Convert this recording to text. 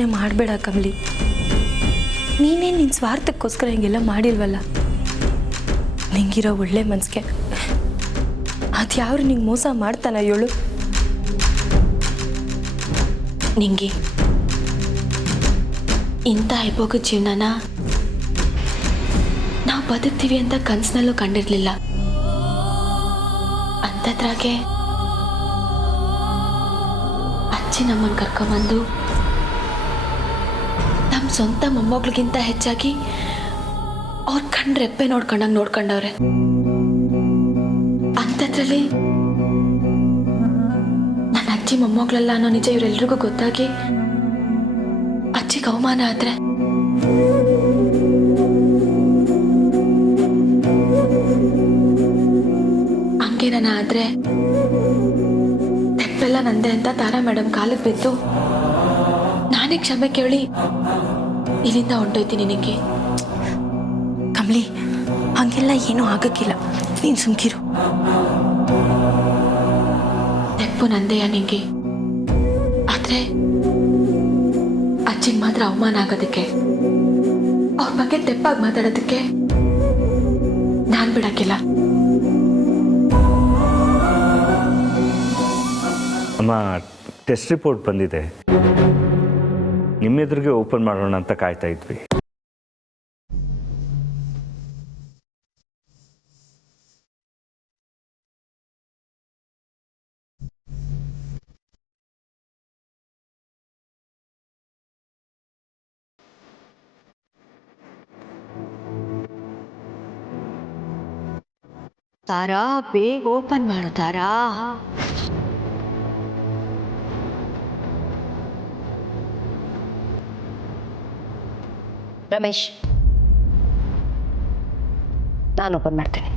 ಯೋಚನೆ ಮಾಡಬೇಡ ಕಮಲಿ. ನೀನೇ ನಿನ್ನ ಸ್ವಾರ್ಥಕ್ಕೋಸ್ಕರ ಹಿಂಗೆಲ್ಲ ಮಾಡಿಲ್ವಲ್ಲ. ನಿಂಗಿರೋ ಒಳ್ಳೆ ಮನಸ್ಸಿಗೆ ಅದ್ಯಾವ್ರು ನಿಂಗೆ ಮೋಸ ಮಾಡ್ತಾನ ಹೇಳು? ನಿಂಗೆ ಇಂಥ ಐಬೋಗ ಜೀವನನ ನಾವು ಬದುಕ್ತೀವಿ ಅಂತ ಕನಸಿನಲ್ಲೂ ಕಂಡಿರಲಿಲ್ಲ. ಅಂಥದ್ರಾಗೆ ಅಜ್ಜಿ ನಮ್ಮನ್ನು ಕರ್ಕೊಂಬಂದು ನಮ್ಮ ಸ್ವಂತ ಮೊಮ್ಮಗಳಿಗಿಂತ ಹೆಚ್ಚಾಗಿ ಅವ್ರ ಕಣ್ರೆಪ್ಪೆ ನೋಡ್ಕೊಂಡಂಗೆ ನೋಡ್ಕೊಂಡವ್ರೆ. ಅಂಥದ್ರಲ್ಲಿ ನನ್ನ ಅಜ್ಜಿ ಮೊಮ್ಮಗಳಲ್ಲ ಅನ್ನೋ ನಿಜ ಇವರೆಲ್ರಿಗೂ ಗೊತ್ತಾಗಿ ಅಜ್ಜಿಗೆ ಅವಮಾನ ಆದ್ರೆ ಹಂಗೇನ ಆದ್ರೆ ತೆಪ್ಪೆಲ್ಲ ನಂದೆ ಅಂತ ತಾರಾ ಮೇಡಮ್ ಕಾಲಿಗೆ ಬಿದ್ದು ನಾನೇ ಕ್ಷಮೆ ಕೇಳಿ ಇಲ್ಲಿಂದ ಹೊಂಟೋಯ್ತೀನಿ. ನಿನಗೆ ಕಮಲಿ, ಹಂಗೆಲ್ಲ ಏನೂ ಆಗಕ್ಕಿಲ್ಲ, ನೀನು ಸುಮ್ಕಿರು. ತೆಪ್ಪು ನಂದೆಯ ನಿಂಗೆ, ಆದ್ರೆ ಅಜ್ಜಿಗೆ ಮಾತ್ರ ಅವಮಾನ ಆಗೋದಕ್ಕೆ, ಅವ್ರ ಬಗ್ಗೆ ತೆಪ್ಪಾಗಿ ಮಾತಾಡೋದಕ್ಕೆ ನಾನು ಬಿಡಕ್ಕಿಲ್ಲ. ಅಮ್ಮ, ಟೆಸ್ಟ್ ರಿಪೋರ್ಟ್ ಬಂದಿದೆ. ನಿಮ್ಮ ಎದುರಿಗೆ ಓಪನ್ ಮಾಡೋಣ ಅಂತ ಕಾಯ್ತಾ ಇದ್ವಿ. ತಾರಾ, ಬೇಗ ಓಪನ್ ಮಾಡು ತಾರಾ. ರಮೇಶ್, ನಾನು ಓಪನ್ ಮಾಡ್ತೇನೆ.